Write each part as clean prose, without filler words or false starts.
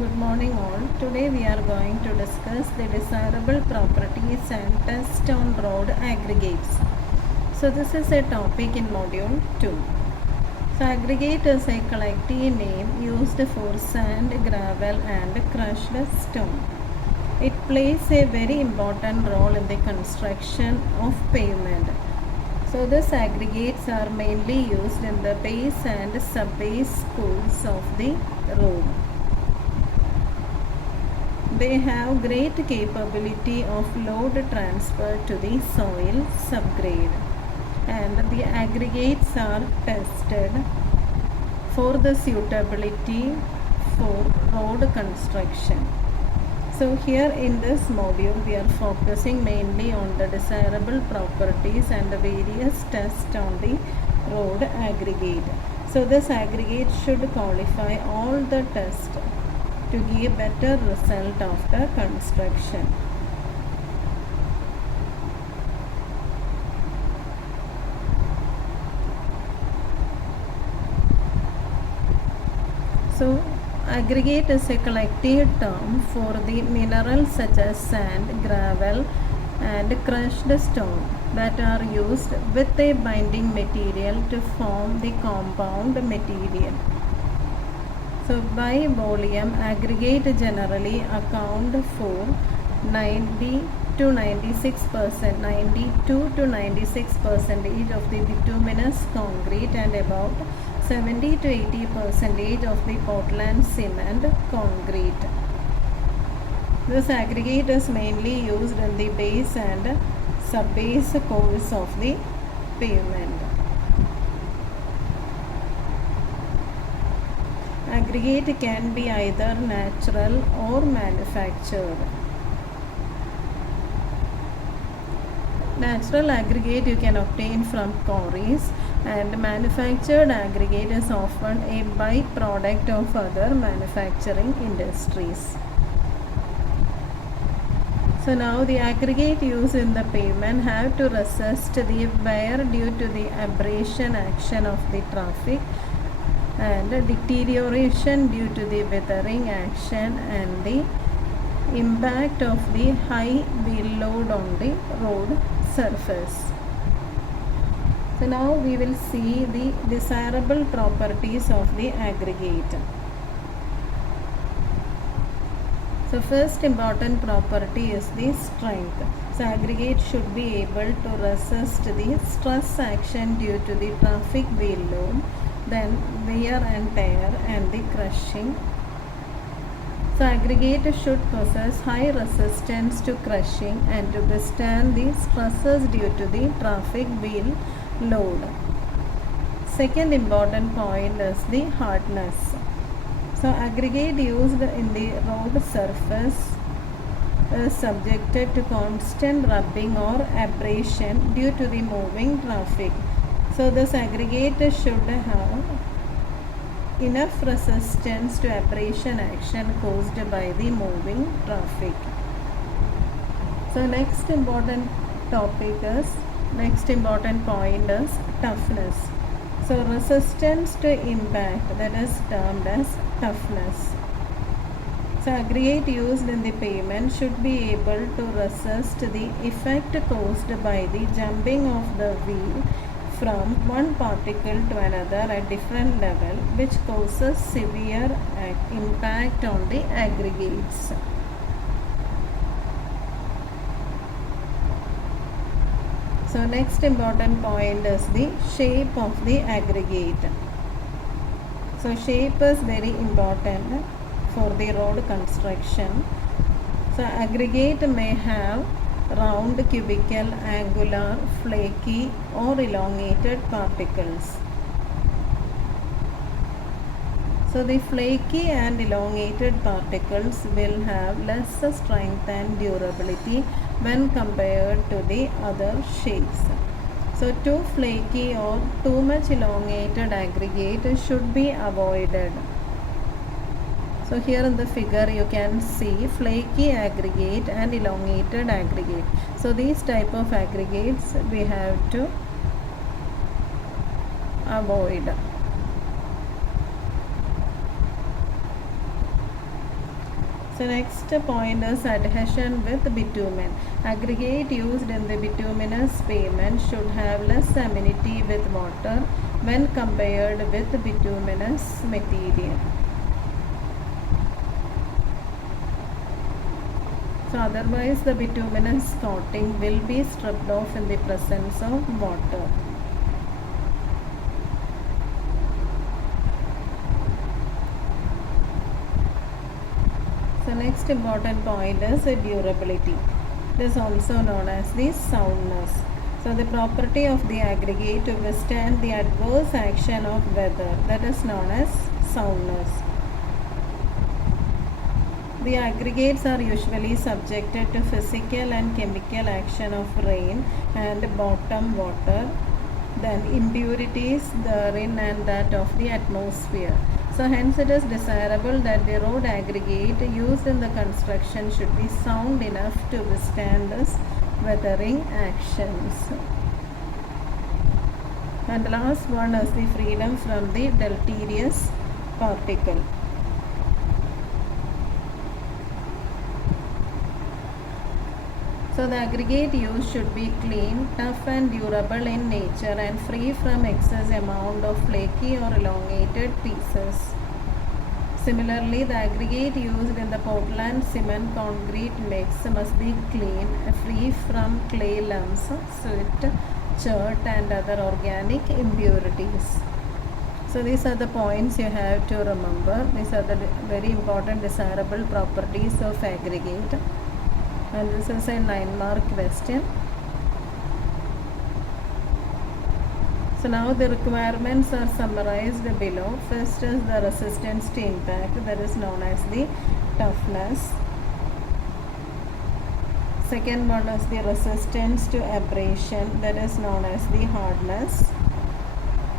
Good morning all. Today we are going to discuss the desirable properties and test on road aggregates. So this is a topic in module 2. So aggregate is a collective name used for sand, gravel and crushed stone. It plays a very important role in the construction of pavement. So these aggregates are mainly used in the base and sub-base schools of the road. They have great capability of load transfer to the soil subgrade, and the aggregates are tested for the suitability for road construction. So here in this module we are focusing mainly on the desirable properties and the various tests on the road aggregate. So this aggregate should qualify all the tests to give better result after construction. So aggregate is a collective term for the minerals such as sand, gravel and crushed stone that are used with a binding material to form the compound material. So by volume, aggregate generally account for 92 to 96% of the bituminous concrete and about 70 to 80% of the Portland cement concrete. This aggregate is mainly used in the base and sub-base course of the pavement. Aggregate can be either natural or manufactured. Natural aggregate you can obtain from quarries, and manufactured aggregate is often a byproduct of other manufacturing industries. So now the aggregate used in the pavement have to resist the wear due to the abrasion action of the traffic and deterioration due to the weathering action and the impact of the high wheel load on the road surface. So now we will see the desirable properties of the aggregate. So first important property is the strength. So aggregate should be able to resist the stress action due to the traffic wheel load, then wear and tear and the crushing. So aggregate should possess high resistance to crushing and to withstand the stresses due to the traffic wheel load. Second important point is the hardness. So aggregate used in the road surface is subjected to constant rubbing or abrasion due to the moving traffic. So this aggregate should have enough resistance to abrasion action caused by the moving traffic. So next important point is toughness. So resistance to impact, that is termed as toughness. So aggregate used in the pavement should be able to resist the effect caused by the jumping of the wheel from one particle to another at different level, which causes severe impact on the aggregates. So next important point is the shape of the aggregate. So shape is very important for the road construction. So aggregate may have round, cubical, angular, flaky or elongated particles. So the flaky and elongated particles will have less strength and durability when compared to the other shapes. So too flaky or too much elongated aggregate should be avoided. So here in the figure you can see flaky aggregate and elongated aggregate. So these type of aggregates we have to avoid. So next point is adhesion with bitumen. Aggregate used in the bituminous pavement should have less amenity with water when compared with bituminous material. So otherwise the bituminous coating will be stripped off in the presence of water. So next important point is durability. It is also known as the soundness. So the property of the aggregate to withstand the adverse action of weather, that is known as soundness. The aggregates are usually subjected to physical and chemical action of rain and bottom water, then impurities therein and that of the atmosphere. So hence it is desirable that the road aggregate used in the construction should be sound enough to withstand this weathering actions. And the last one is the freedom from the deleterious particle. So the aggregate used should be clean, tough and durable in nature and free from excess amount of flaky or elongated pieces. Similarly, the aggregate used in the Portland cement concrete mix must be clean, free from clay lumps, soot, chert and other organic impurities. So these are the points you have to remember. These are the very important desirable properties of aggregate. And this is a 9-mark question. So now the requirements are summarized below. First is the resistance to impact, that is known as the toughness. Second one is the resistance to abrasion, that is known as the hardness.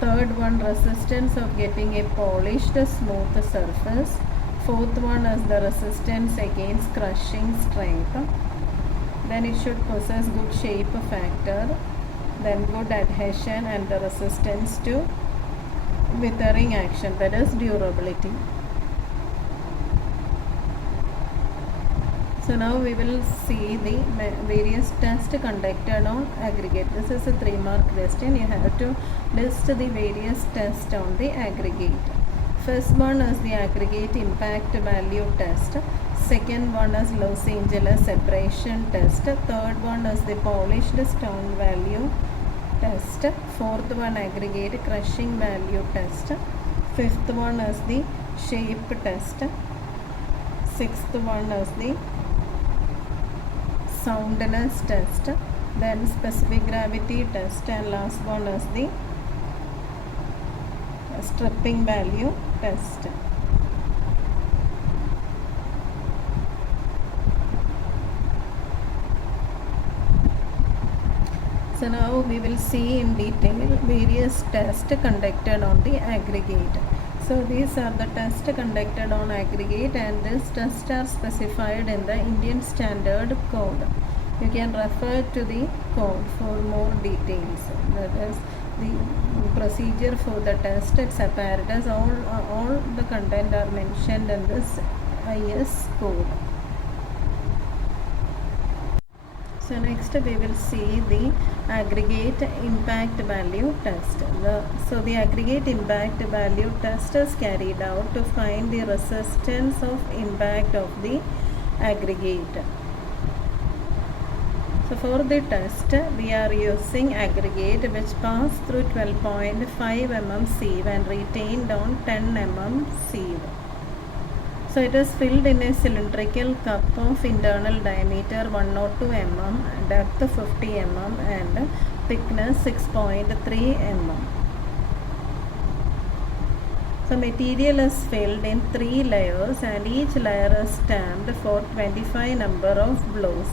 Third one, resistance of getting a polished smooth surface. Fourth one is the resistance against crushing strength. Then it should possess good shape factor, then good adhesion and the resistance to withering action, that is durability. So now we will see the various tests conducted on aggregate. This is a 3-mark question. You have to list the various tests on the aggregate. First one is the aggregate impact value test. Second one is Los Angeles abrasion test. Third one is the polished stone value test. Fourth one, aggregate crushing value test. Fifth one is the shape test. Sixth one is the soundness test. Then specific gravity test, and last one is the stripping value test. So now we will see in detail various tests conducted on the aggregate. So these are the tests conducted on aggregate, and these tests are specified in the Indian Standard Code. You can refer to the code for more details. That is the procedure for the test, its apparatus, all the content are mentioned in this IS code. So next we will see the aggregate impact value test. So the aggregate impact value test is carried out to find the resistance of impact of the aggregate. So for the test we are using aggregate which passed through 12.5 mm sieve and retained on 10 mm sieve. So it is filled in a cylindrical cup of internal diameter 102 mm, depth 50 mm and thickness 6.3 mm. So material is filled in 3 layers and each layer is stamped for 25 number of blows,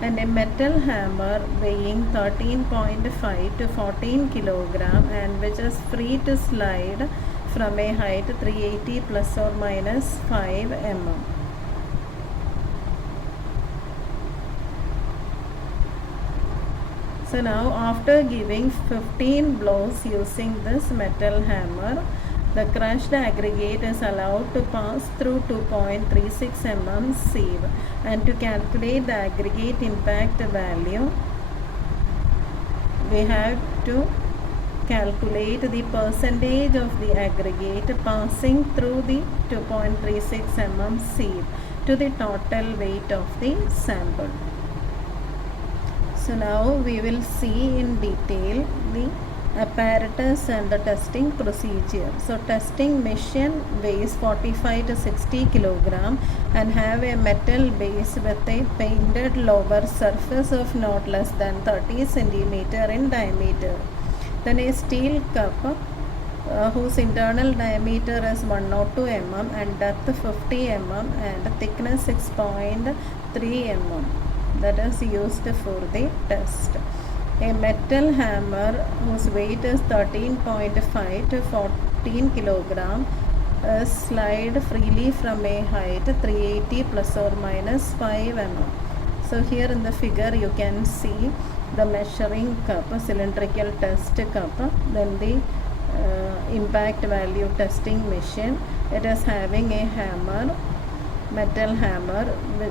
and a metal hammer weighing 13.5 to 14 kilogram and which is free to slide from a height 380 plus or minus 5 mm. So now after giving 15 blows using this metal hammer, The crushed aggregate is allowed to pass through 2.36 mm sieve. And to calculate the aggregate impact value, we have to calculate the percentage of the aggregate passing through the 2.36 mm sieve to the total weight of the sample. So now we will see in detail the apparatus and the testing procedure. So testing machine weighs 45 to 60 kg and have a metal base with a painted lower surface of not less than 30 cm in diameter. Then a steel cup whose internal diameter is 102 mm and depth 50 mm and thickness 6.3 mm, that is used for the test. A metal hammer whose weight is 13.5 to 14 kg is slide freely from a height 380 plus or minus 5 mm. So here in the figure you can see the measuring cup, cylindrical test cup, then the impact value testing machine. It is having a hammer, metal hammer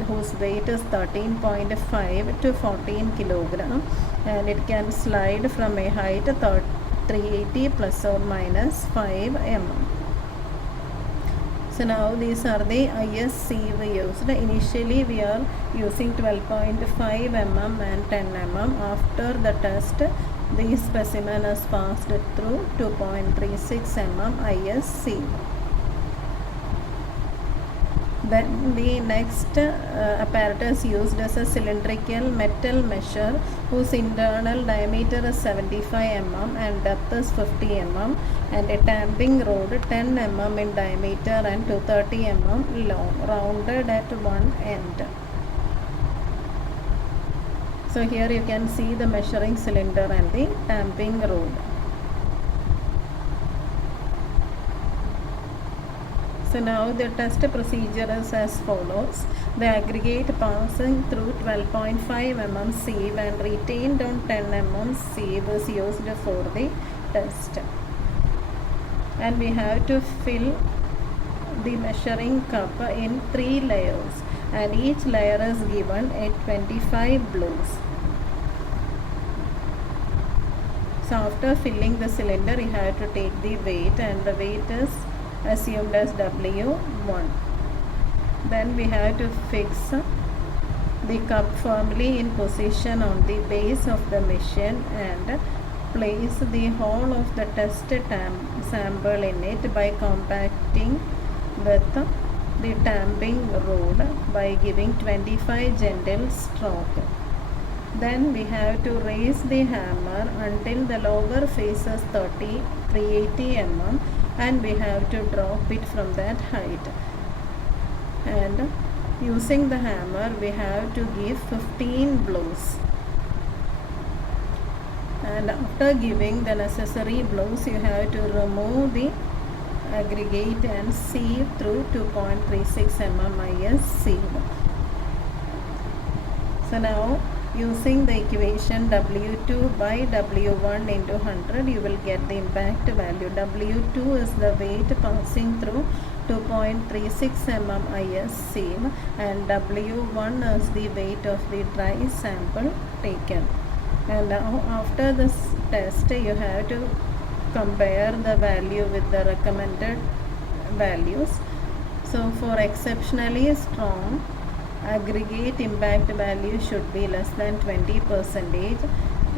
whose weight is 13.5 to 14 kg and it can slide from a height 380 plus or minus 5 mm. So now these are the IS sieve used. Initially we are using 12.5 mm and 10 mm. After the test, the specimen is passed through 2.36 mm IS sieve. Then the next apparatus used is a cylindrical metal measure whose internal diameter is 75 mm and depth is 50 mm and a tamping rod 10 mm in diameter and 230 mm long, rounded at one end. So here you can see the measuring cylinder and the tamping rod. So now the test procedure is as follows. The aggregate passing through 12.5 mm sieve and retained on 10 mm sieve is used for the test. And we have to fill the measuring cup in 3 layers and each layer is given at 25 blows. So after filling the cylinder you have to take the weight and the weight is assumed as W1. Then we have to fix the cup firmly in position on the base of the machine and place the whole of the test sample in it by compacting with the tamping rod by giving 25 gentle strokes. Then we have to raise the hammer until the lower face is 380 mm and we have to drop it from that height. And using the hammer we have to give 15 blows. And after giving the necessary blows you have to remove the aggregate and sieve through 2.36 mm IS sieve. So now using the equation W2 by W1 into 100 you will get the impact value. W2 is the weight passing through 2.36 mm IS sieve and W1 is the weight of the dry sample taken. And now after this test you have to compare the value with the recommended values. So for exceptionally strong, aggregate impact value should be less than 20%.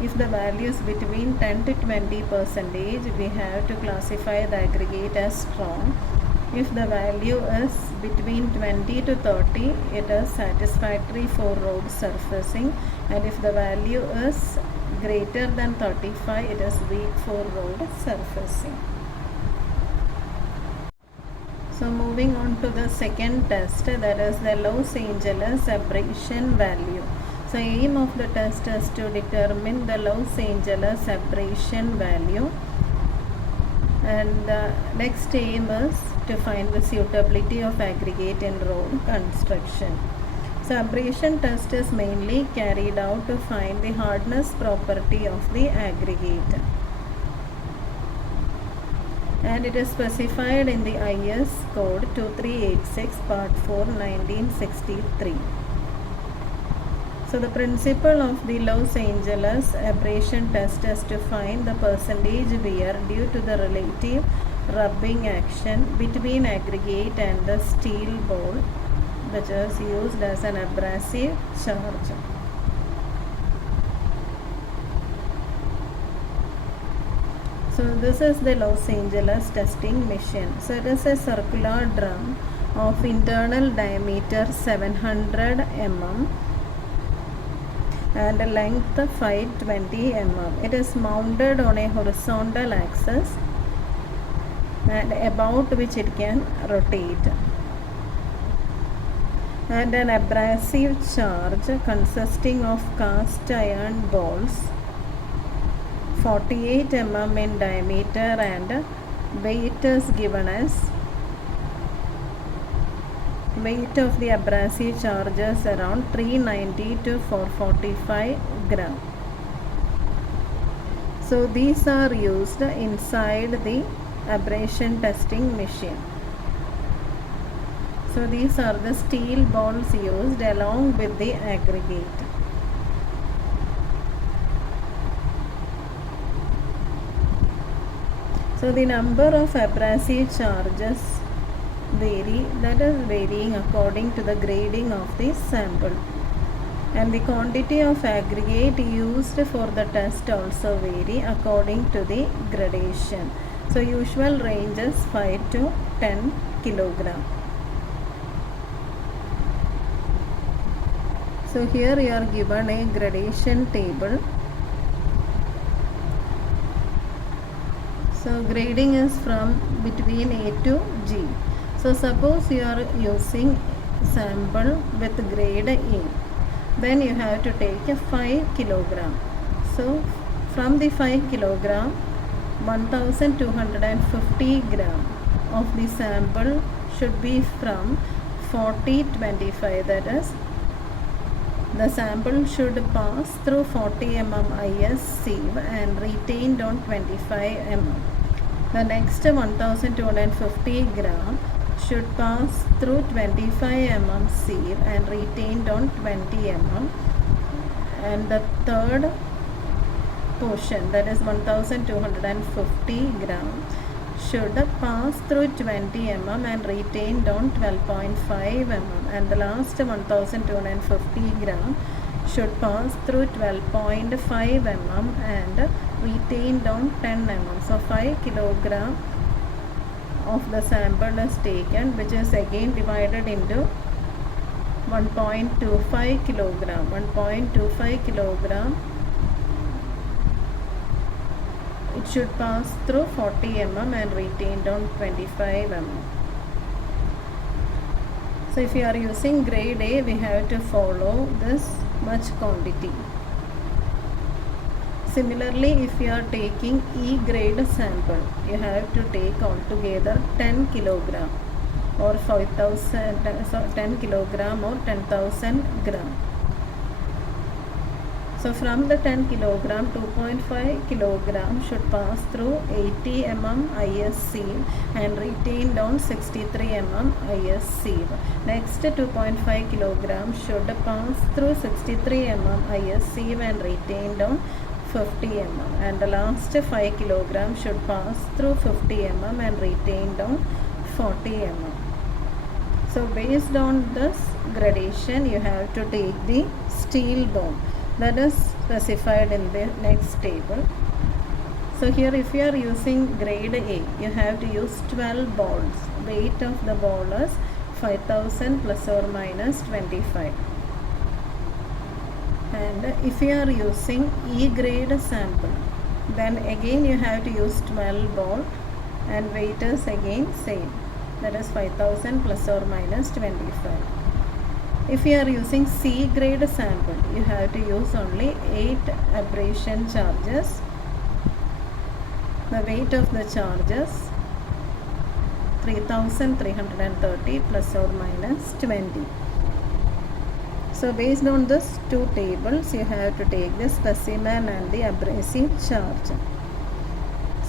If the value is between 10 to 20%, we have to classify the aggregate as strong. If the value is between 20 to 30, it is satisfactory for road surfacing, and if the value is greater than 35, it is weak for road surfacing. So moving on to the second test, that is the Los Angeles abrasion value. So aim of the test is to determine the Los Angeles abrasion value, and the next aim is to find the suitability of aggregate in road construction. So abrasion test is mainly carried out to find the hardness property of the aggregate. and it is specified in the IS code 2386 part 4 1963. So the principle of the Los Angeles abrasion test is to find the percentage wear due to the relative rubbing action between aggregate and the steel ball, which is used as an abrasive charge. So this is the Los Angeles testing machine. So it is a circular drum of internal diameter 700 mm and length 520 mm. It is mounted on a horizontal axis and about which it can rotate. And an abrasive charge consisting of cast iron balls 48 mm in diameter and weight is given as weight of the abrasive charges around 390 to 445 gram. So these are used inside the abrasion testing machine. So these are the steel balls used along with the aggregate. So the number of abrasive charges vary, that is varying according to the grading of the sample, and the quantity of aggregate used for the test also vary according to the gradation. So usual range is 5 to 10 kilogram. So here you are given a gradation table. So grading is from between A to G. So suppose you are using sample with grade A, then you have to take a 5 kilogram. So from the 5 kilogram, 1250 gram of the sample should be from 40-25, that is the sample should pass through 40 mm IS sieve and retained on 25 mm. The next 1250 gram should pass through 25 mm sieve and retained on 20 mm. And the third portion, that is 1250 gram, should pass through 20 mm and retained on 12.5 mm. And the last 1250 gram should pass through 12.5 mm and retained on 10 mm. So 5 kilogram of the sample is taken, which is again divided into 1.25 kilogram. 1.25 kilogram, it should pass through 40 mm and retained on 25 mm. So if you are using grade A, we have to follow this much quantity. Similarly, if you are taking E grade sample, you have to take altogether 10 kilogram or 10 kilogram or 10,000 gram. So from the 10 kilogram, 2.5 kilogram should pass through 80 mm IS sieve and retained on 63 mm IS sieve. Next 2.5 kilogram should pass through 63 mm IS sieve and retained on 50 mm. And the last 5 kilogram should pass through 50 mm and retained on 40 mm. So based on this gradation, you have to take the steel ball that is specified in the next table. So here if you are using grade A, you have to use 12 balls. Weight of the ball is 5000 plus or minus 25. And if you are using E grade sample, then again you have to use 12 ball and weight is again same, that is 5000 plus or minus 25. If you are using C grade sample, you have to use only 8 abrasion charges. The weight of the charges 3330 plus or minus 20. So based on this two tables, you have to take the specimen and the abrasive charge.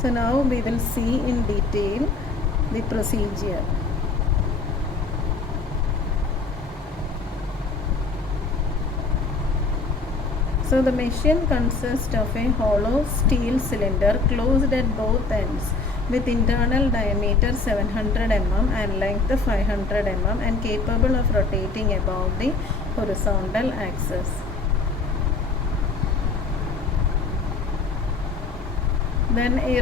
So now we will see in detail the procedure. So the machine consists of a hollow steel cylinder closed at both ends with internal diameter 700 mm and length 500 mm and capable of rotating above the horizontal axis. Then a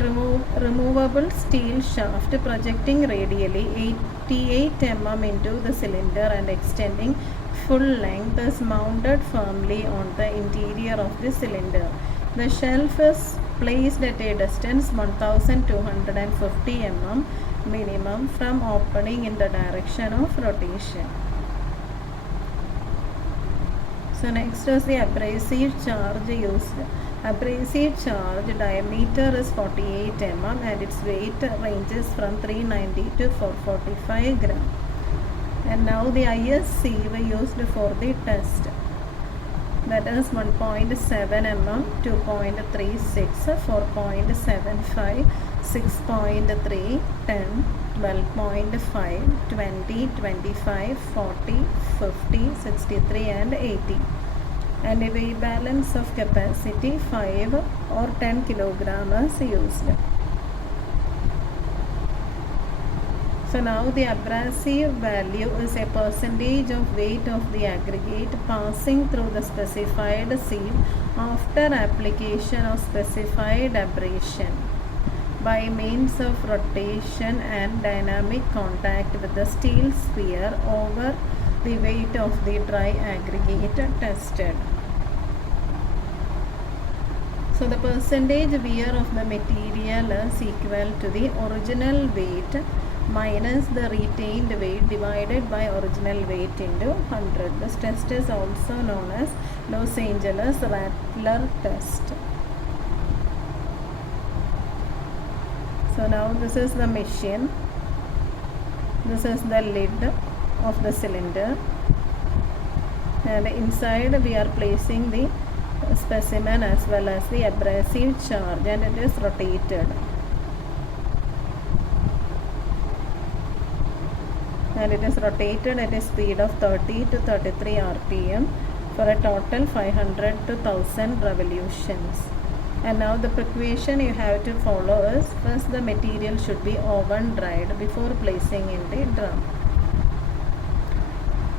removable steel shaft projecting radially 88 mm into the cylinder and extending full length is mounted firmly on the interior of the cylinder. The shelf is placed at a distance 1250 mm minimum from opening in the direction of rotation. So next is the abrasive charge used. Abrasive charge diameter is 48 mm and its weight ranges from 390 to 445 gram. And now the IS sieve used for the test, that is 1.7 mm, 2.36, 4.75, 6.3, 10, 12.5, 20, 25, 40, 50, 63 and 80. And a weight balance of capacity 5 or 10 kg is used. So now the abrasive value is a percentage of weight of the aggregate passing through the specified sieve after application of specified abrasion by means of rotation and dynamic contact with the steel sphere over the weight of the dry aggregate tested. So the percentage wear of the material is equal to the original weight minus the retained weight divided by original weight into 100. This test is also known as Los Angeles Rattler test. So now this is the machine. This is the lid of the cylinder, and inside we are placing the specimen as well as the abrasive charge, and it is rotated. And it is rotated at a speed of 30 to 33 rpm for a total 500 to 1000 revolutions. And now the precaution you have to follow is, first the material should be oven dried before placing in the drum.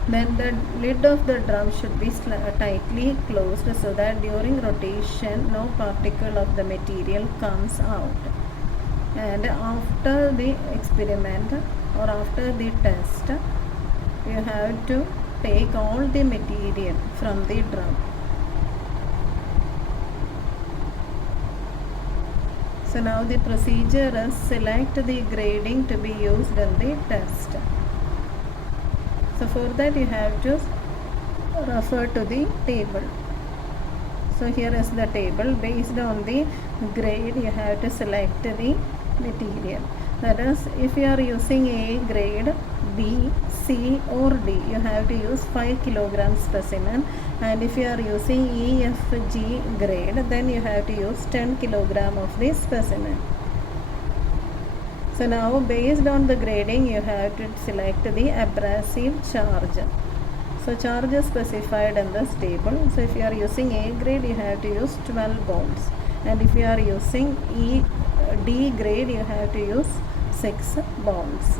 Then the lid of the drum should be tightly closed so that during rotation no particle of the material comes out. And after the experiment or after the test, you have to take all the material from the drum. So now the procedure is, select the grading to be used in the test. So for that you have to refer to the table. So here is the table. Based on the grade you have to select the material. That is, if you are using A grade, B, C or D, you have to use 5 kg specimen, and if you are using E, F, G grade, then you have to use 10 kg of the specimen. So now based on the grading you have to select the abrasive charge. So charge is specified in this table. So if you are using A grade you have to use 12 bolts, and if you are using D grade you have to use 6 bolts.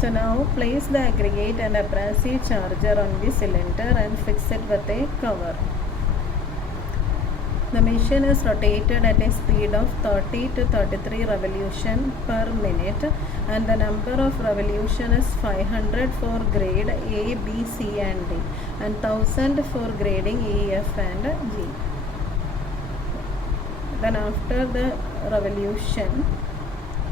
So now place the aggregate and abrasive charger on the cylinder and fix it with a cover. The machine is rotated at a speed of 30 to 33 revolution per minute, and the number of revolution is 500 for grade A, B, C and D, and 1000 for grading E, F and G. Then after the revolution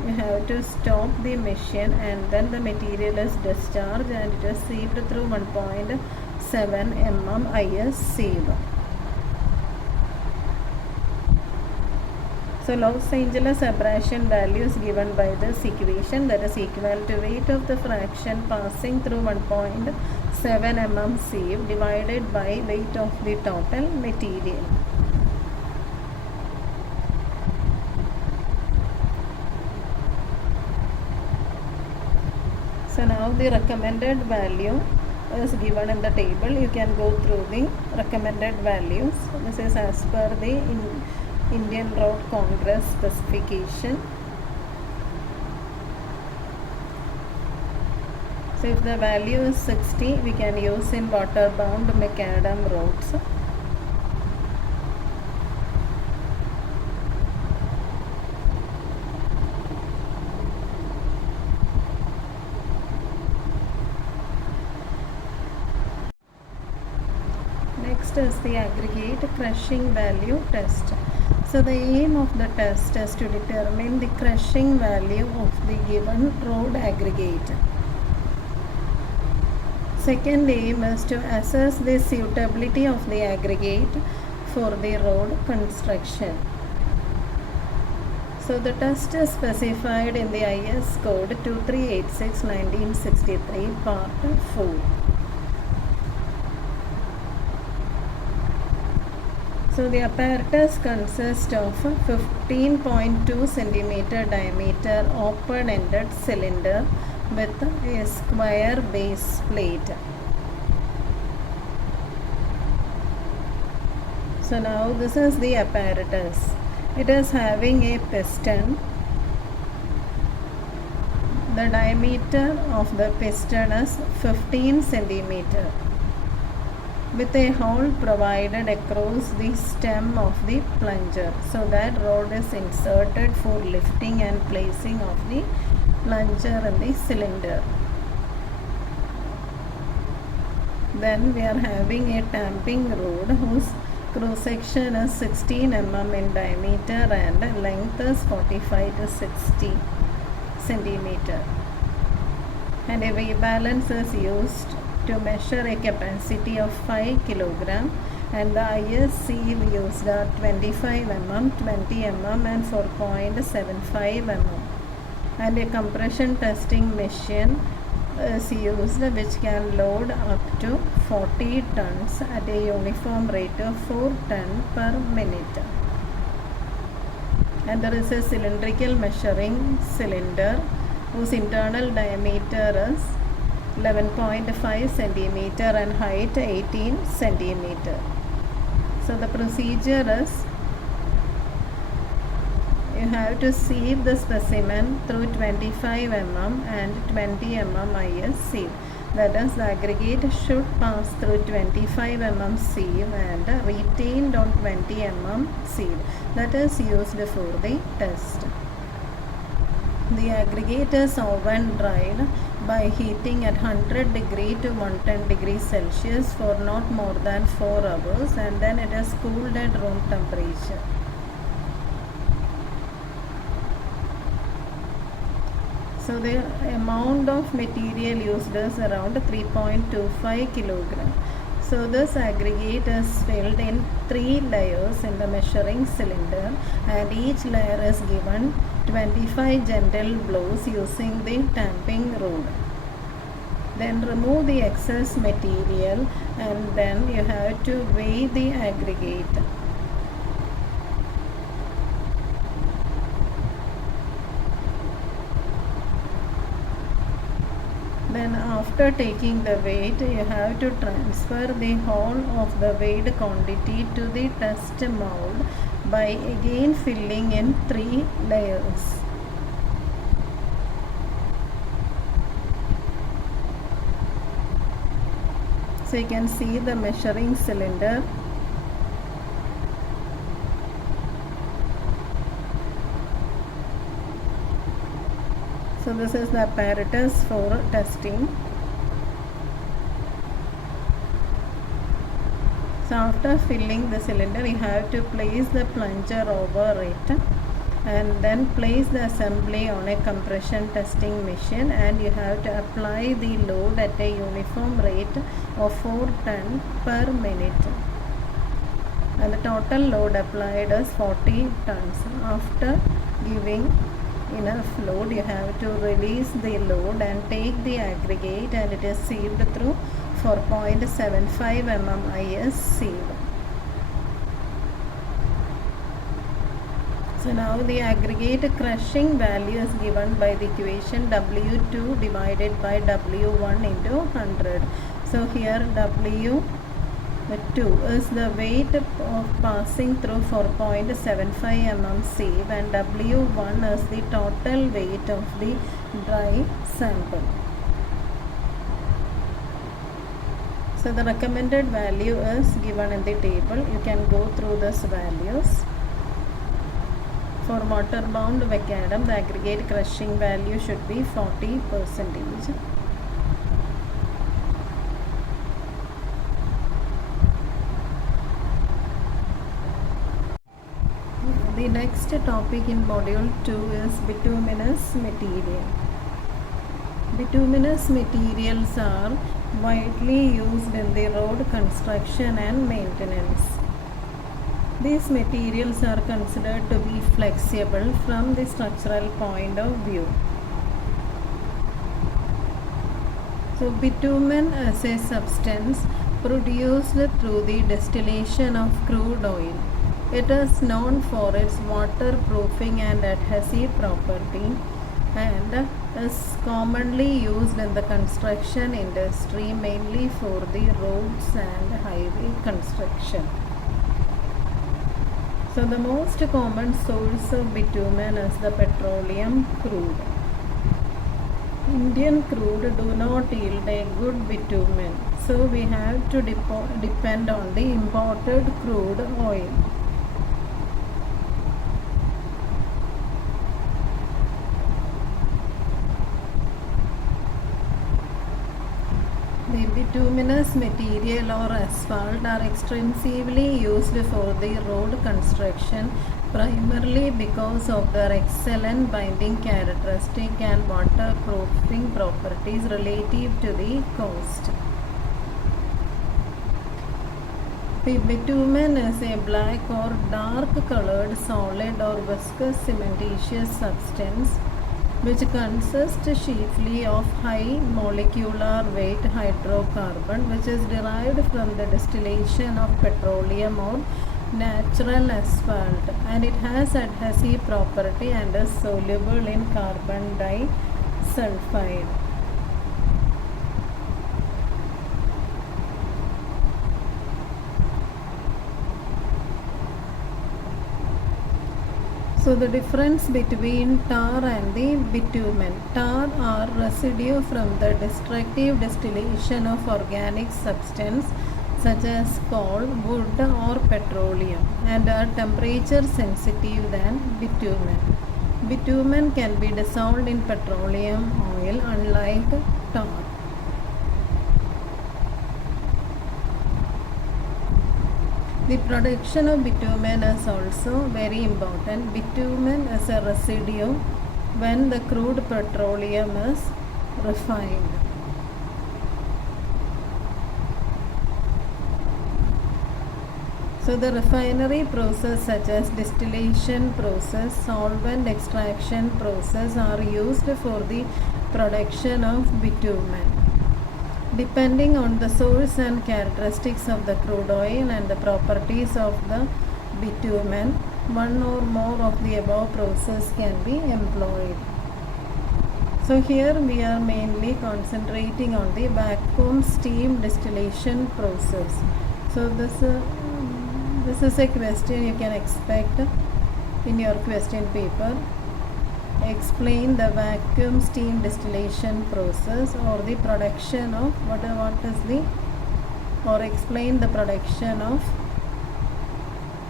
you have to stop the machine, and then the material is discharged and it is sieved through 1.7 mm IS sieve. So Los Angeles abrasion value is given by this equation, that is equal to weight of the fraction passing through 1.7 mm sieve divided by weight of the total material. So now the recommended value is given in the table. You can go through the recommended values. This is as per the Indian Road Congress specification. So if the value is 60, we can use in water-bound macadam roads. Next is the aggregate crushing value test. So the aim of the test is to determine the crushing value of the given road aggregate. Second aim is to assess the suitability of the aggregate for the road construction. So the test is specified in the IS code 2386/1963 part 4. So the apparatus consists of a 15.2 centimeter diameter open-ended cylinder with a square base plate. So now this is the apparatus. It is having a piston. The diameter of the piston is 15 centimeter with a hole provided across the stem of the plunger. So that rod is inserted for lifting and placing of the plunger in the cylinder. Then we are having a tamping rod whose cross section is 16 mm in diameter and length is 45 to 60 centimeter. And a weight balance is used to measure a capacity of 5 kg, and the IS seal used are 25 mm, 20 mm and 4.75 mm. And a compression testing machine is used which can load up to 40 tons at a uniform rate of 4 tons per minute. And there is a cylindrical measuring cylinder whose internal diameter is 11.5 centimeter and height 18 centimeter. So the procedure is, you have to sieve the specimen through 25 mm and 20 mm IS sieve. That is, the aggregate should pass through 25 mm sieve and retained on 20 mm sieve. That is used for the test. The aggregate is oven dried by heating at 100 degree to 110 degree Celsius for not more than 4 hours, and then it is cooled at room temperature. So the amount of material used is around 3.25 kg. So this aggregate is filled in 3 layers in the measuring cylinder, and each layer is given 25 gentle blows using the tamping rod. Then remove the excess material, and then you have to weigh the aggregate. Then after taking the weight, you have to transfer the whole of the weighed quantity to the test mold by again filling in 3 layers. So you can see the measuring cylinder. So this is the apparatus for testing. So after filling the cylinder, you have to place the plunger over it and then place the assembly on a compression testing machine, and you have to apply the load at a uniform rate of 4 tons per minute. And the total load applied is 40 tons. After giving enough load, you have to release the load and take the aggregate, and it is sealed through 4.75 mm IS seal. So So now the aggregate crushing value is given by the equation W2 divided by W1 into 100. So here W2 is the weight of passing through 4.75 mm sieve, and W1 is the total weight of the dry sample. So the recommended value is given in the table. You can go through these values. For water-bound Vacadam, the aggregate crushing value should be 40%. The next topic in module 2 is bituminous material. Bituminous materials are widely used in the road construction and maintenance. These materials are considered to be flexible from the structural point of view. So bitumen is a substance produced through the distillation of crude oil. It is known for its waterproofing and adhesive property and is commonly used in the construction industry, mainly for the roads and highway construction. So the most common source of bitumen is the petroleum crude. Indian crude do not yield a good bitumen, so we have to depend on the imported crude oil. The bituminous material or asphalt are extensively used for the road construction, primarily because of their excellent binding characteristic and waterproofing properties relative to the cost. The bitumen is a black or dark colored solid or viscous cementitious substance which consists chiefly of high molecular weight hydrocarbon, which is derived from the distillation of petroleum or natural asphalt, and it has adhesive property and is soluble in carbon disulfide. So the difference between tar and the bitumen. Tar are residue from the destructive distillation of organic substance such as coal, wood or petroleum, and are temperature sensitive than bitumen. Bitumen can be dissolved in petroleum oil, unlike tar. The production of bitumen is also very important. Bitumen is a residue when the crude petroleum is refined. So the refinery process such as distillation process, solvent extraction process are used for the production of bitumen. Depending on the source and characteristics of the crude oil and the properties of the bitumen, one or more of the above process can be employed. So here we are mainly concentrating on the vacuum steam distillation process. So this is a question you can expect in your question paper. Explain the vacuum steam distillation process or the production of or explain the production of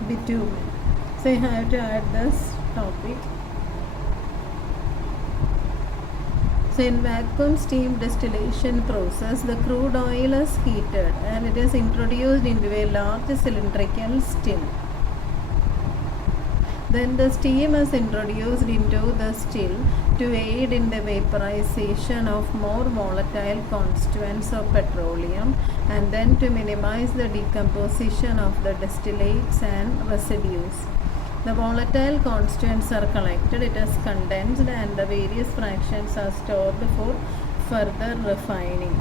bitumen. So you have to add this topic. So in vacuum steam distillation process, the crude oil is heated and it is introduced into a large cylindrical still. Then the steam is introduced into the still to aid in the vaporization of more volatile constituents of petroleum and then to minimize the decomposition of the distillates and residues. The volatile constituents are collected, it is condensed, and the various fractions are stored for further refining.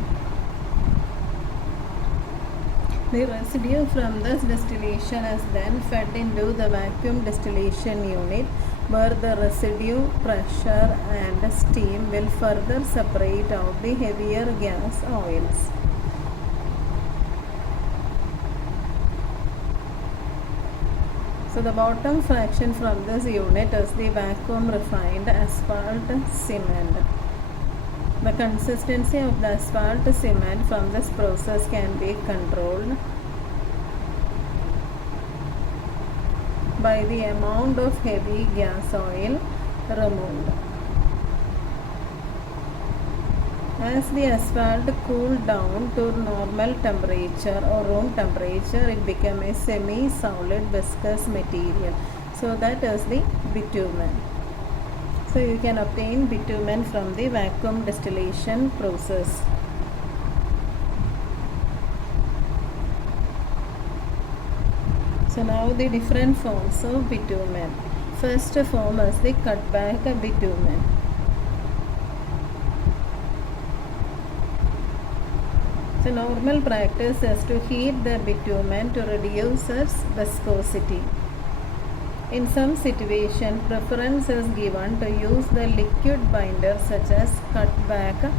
The residue from this distillation is then fed into the vacuum distillation unit, where the residue, pressure and steam will further separate out the heavier gas oils. So the bottom fraction from this unit is the vacuum refined asphalt cement. The consistency of the asphalt cement from this process can be controlled by the amount of heavy gas oil removed. As the asphalt cooled down to normal temperature or room temperature, it became a semi-solid viscous material. So that is the bitumen. So you can obtain bitumen from the vacuum distillation process. So now the different forms of bitumen. First form is the cutback bitumen. So normal practice is to heat the bitumen to reduce its viscosity. In some situations, preference is given to use the liquid binder such as cutback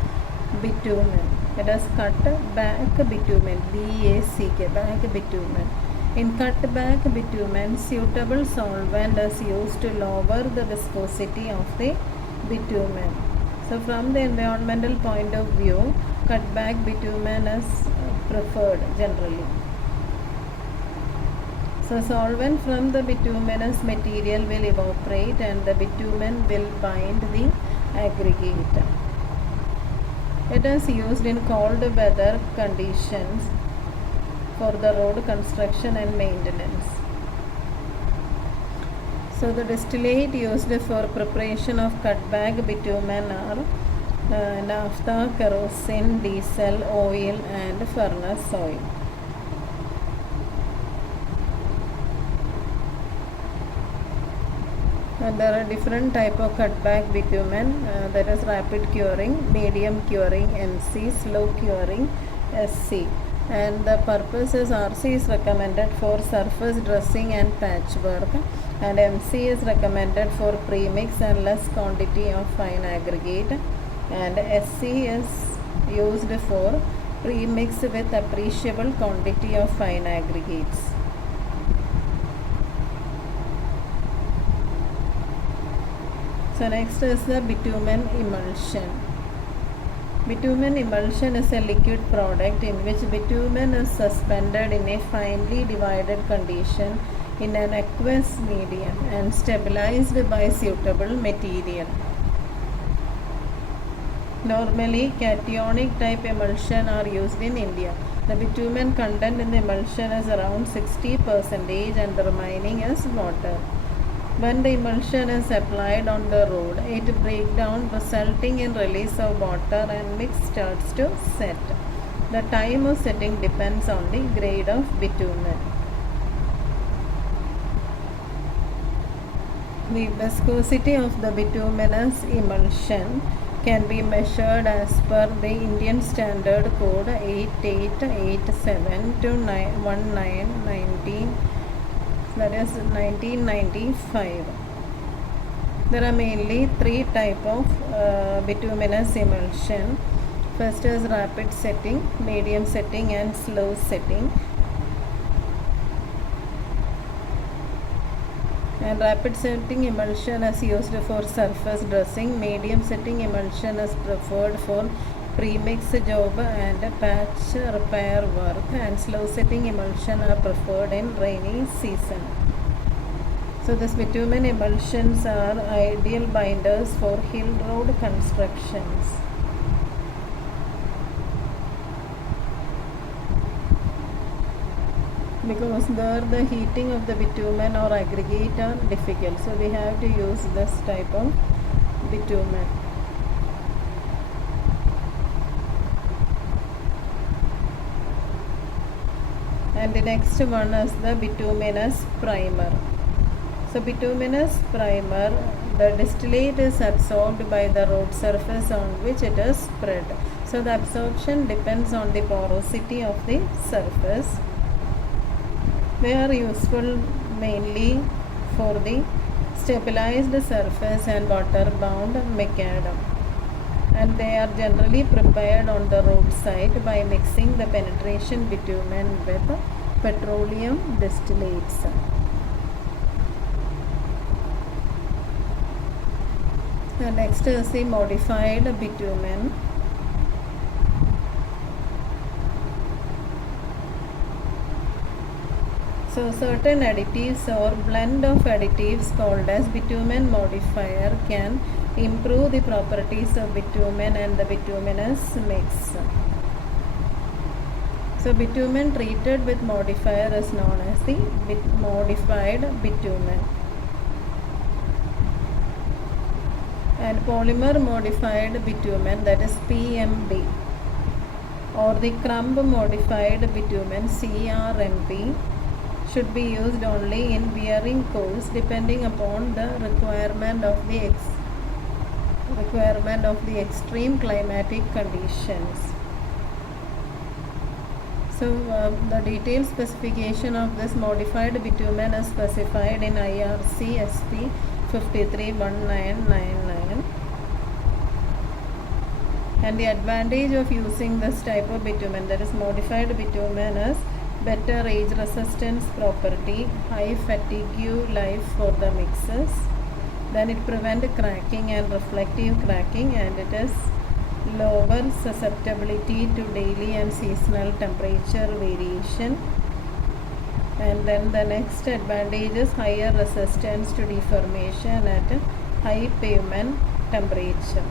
bitumen. It is cutback bitumen, BACK, back bitumen. In cutback bitumen, suitable solvent is used to lower the viscosity of the bitumen. So from the environmental point of view, cutback bitumen is preferred generally. So solvent from the bituminous material will evaporate and the bitumen will bind the aggregate. It is used in cold weather conditions for the road construction and maintenance. So the distillate used for preparation of cutback bitumen are naphtha, kerosene, diesel, oil and furnace oil. And there are different type of cutback bitumen. There is rapid curing, medium curing, MC, slow curing, SC. And the purpose is RC is recommended for surface dressing and patchwork, and MC is recommended for premix and less quantity of fine aggregate, and SC is used for premix with appreciable quantity of fine aggregates. So next is the bitumen emulsion. Bitumen emulsion is a liquid product in which bitumen is suspended in a finely divided condition in an aqueous medium and stabilized by suitable material. Normally, cationic type emulsion are used in India. The bitumen content in the emulsion is around 60% and the remaining is water. When the emulsion is applied on the road, it breaks down, resulting in release of water and mix starts to set. The time of setting depends on the grade of bitumen. The viscosity of the bituminous emulsion can be measured as per the Indian Standard Code 8887 to 1919. That is 1995. There are mainly three types of bituminous emulsion. First is rapid setting, medium setting and slow setting. And rapid setting emulsion is used for surface dressing. Medium setting emulsion is preferred for premix job and patch repair work, and slow setting emulsion are preferred in rainy season. So this bitumen emulsions are ideal binders for hill road constructions. Because there the heating of the bitumen or aggregate are difficult, so we have to use this type of bitumen. And the next one is the bituminous primer. So bituminous primer, the distillate is absorbed by the road surface on which it is spread. So the absorption depends on the porosity of the surface. They are useful mainly for the stabilized surface and water-bound macadam, and they are generally prepared on the roadside by mixing the penetration bitumen with petroleum distillates. The next is the modified bitumen. So certain additives or blend of additives called as bitumen modifier can improve the properties of bitumen and the bituminous mix. So bitumen treated with modifier is known as the modified bitumen. And polymer modified bitumen, that is PMB, or the crumb modified bitumen CRMB, should be used only in bearing coals depending upon the requirement of the extreme climatic conditions. So the detailed specification of this modified bitumen is specified in IRC SP 531999. And the advantage of using this type of bitumen, that is modified bitumen, is better age resistance property, high fatigue life for the mixes, then it prevents cracking and reflective cracking, and it is lower susceptibility to daily and seasonal temperature variation. And then the next advantage is higher resistance to deformation at high pavement temperature.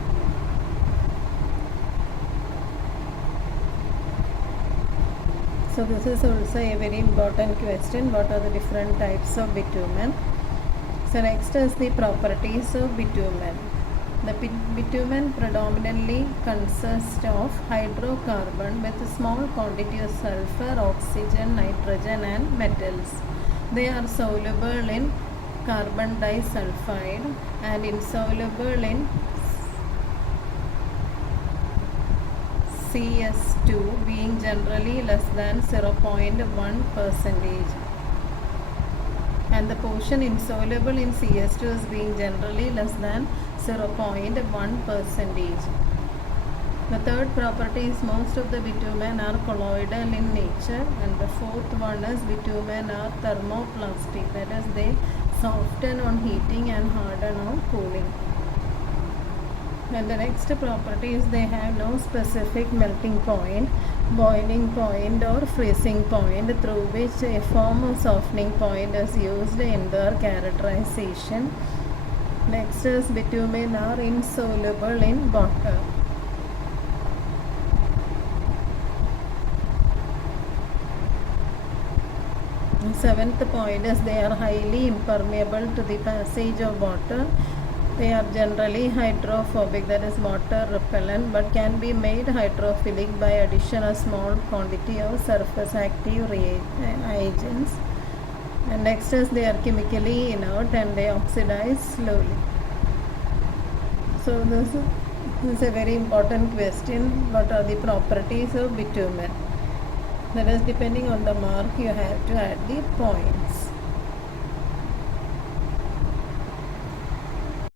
So this is also a very important question. What are the different types of bitumen? So next is the properties of bitumen. The bitumen predominantly consists of hydrocarbon with a small quantity of sulfur, oxygen, nitrogen and metals. They are soluble in carbon disulfide and insoluble in CS2, being generally less than 0.1%, and the portion insoluble in CS2 is being generally less than 0.1%. The third property is most of the bitumen are colloidal in nature, and the fourth one is bitumen are thermoplastic, that is they soften on heating and harden on cooling. And the next property is they have no specific melting point, boiling point or freezing point through which a form of softening point is used in their characterization. Next is bitumen are insoluble in water. The seventh point is they are highly impermeable to the passage of water. They are generally hydrophobic, that is water repellent, but can be made hydrophilic by addition of small quantity of surface active agents. And next is they are chemically inert and they oxidize slowly. So this is a very important question. What are the properties of bitumen? That is, depending on the mark, you have to add the points.